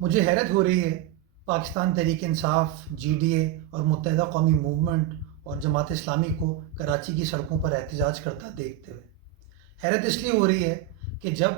مجھے حیرت ہو رہی ہے Pakistan Tehreek Insaf, G D A اور متحدہ قومی موومنٹ اور جماعت اسلامی کو کراچی کی سڑکوں پر احتجاج کرتا دیکھتے ہوئے۔ حیرت اس لیے ہو رہی ہے کہ جب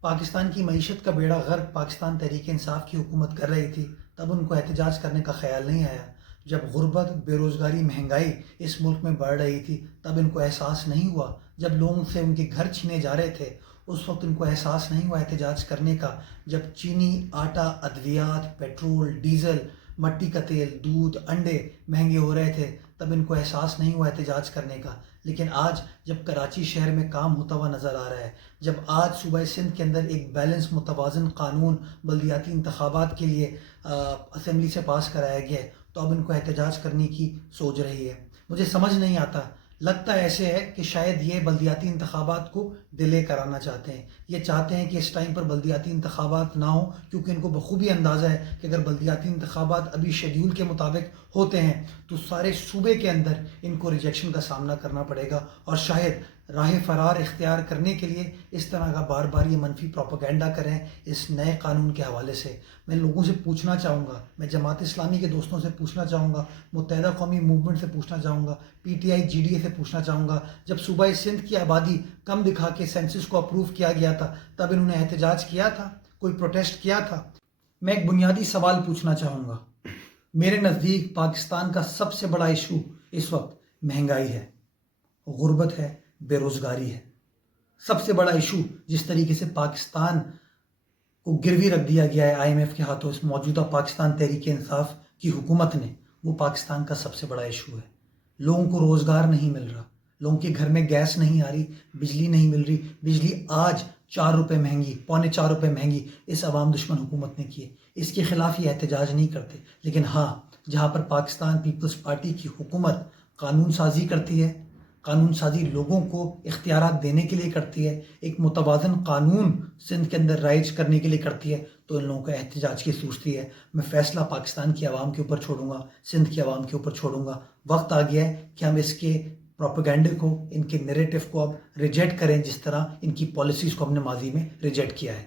پاکستان کی معیشت کا بیڑا غرق پاکستان تحریک انصاف کی حکومت کر رہی تھی تب ان کو احتجاج کرنے کا خیال نہیں آیا۔ جب غربت، بے روزگاری، مہنگائی اس ملک میں بڑھ رہی تھی تب ان کو احساس نہیں ہوا۔ جب لوگوں سے ان کے گھر چھینے جا رہے تھے اس وقت ان کو احساس نہیں ہوا احتجاج کرنے کا۔ جب چینی، آٹا، ادویات، پیٹرول، ڈیزل، مٹی کا تیل، دودھ، انڈے مہنگے ہو رہے تھے تب ان کو احساس نہیں ہوا احتجاج کرنے کا۔ لیکن آج جب کراچی شہر میں کام ہوتا ہوا نظر آ رہا ہے، جب آج صوبہ سندھ کے اندر ایک بیلنس متوازن قانون بلدیاتی انتخابات کے لیے اسمبلی سے پاس کرایا گیا ہے تو اب ان کو احتجاج کرنے کی سوچ رہی ہے۔ مجھے سمجھ نہیں آتا، لگتا ایسے ہے کہ شاید یہ بلدیاتی انتخابات کو ڈیلے کرانا چاہتے ہیں۔ یہ چاہتے ہیں کہ اس ٹائم پر بلدیاتی انتخابات نہ ہوں، کیونکہ ان کو بخوبی اندازہ ہے کہ اگر بلدیاتی انتخابات ابھی شیڈیول کے مطابق ہوتے ہیں تو سارے صوبے کے اندر ان کو ریجیکشن کا سامنا کرنا پڑے گا، اور شاید راہ فرار اختیار کرنے کے لیے اس طرح کا بار بار یہ منفی پروپیگنڈا کریں اس نئے قانون کے حوالے سے۔ میں لوگوں سے پوچھنا چاہوں گا، میں جماعت اسلامی کے دوستوں سے پوچھنا چاہوں گا، متحدہ قومی موومنٹ سے پوچھنا چاہوں گا، P T I, G D A سے پوچھنا چاہوں گا، جب صوبہ سندھ کی آبادی کم دکھا کے سینسس کو اپروو کیا گیا تھا تب انہوں نے احتجاج کیا تھا، کوئی پروٹیسٹ کیا تھا؟ میں ایک بنیادی سوال پوچھنا چاہوں گا۔ میرے نزدیک پاکستان کا سب سے بڑا ایشو اس وقت مہنگائی ہے، غربت ہے، بے روزگاری ہے۔ سب سے بڑا ایشو جس طریقے سے پاکستان کو گروی رکھ دیا گیا ہے آئی ایم ایف کے ہاتھوں اس موجودہ پاکستان تحریک انصاف کی حکومت نے، وہ پاکستان کا سب سے بڑا ایشو ہے۔ لوگوں کو روزگار نہیں مل رہا، لوگوں کے گھر میں گیس نہیں آ رہی، بجلی نہیں مل رہی۔ بجلی آج 4 روپے مہنگی، 3.25 روپے مہنگی اس عوام دشمن حکومت نے کی ہے۔ اس کے خلاف یہ احتجاج نہیں کرتے، لیکن ہاں، جہاں پر پاکستان پیپلز پارٹی کی حکومت قانون سازی کرتی ہے، قانون سازی لوگوں کو اختیارات دینے کے لیے کرتی ہے، ایک متوازن قانون سندھ کے اندر رائج کرنے کے لیے کرتی ہے، تو ان لوگوں کو احتجاج کی سوچتی ہے۔ میں فیصلہ پاکستان کی عوام کے اوپر چھوڑوں گا، سندھ کی عوام کے اوپر چھوڑوں گا۔ وقت آ گیا ہے کہ ہم اس کے پروپیگنڈے کو، ان کے نیریٹو کو اب ریجیکٹ کریں، جس طرح ان کی پالیسیز کو ہم نے ماضی میں ریجیکٹ کیا ہے۔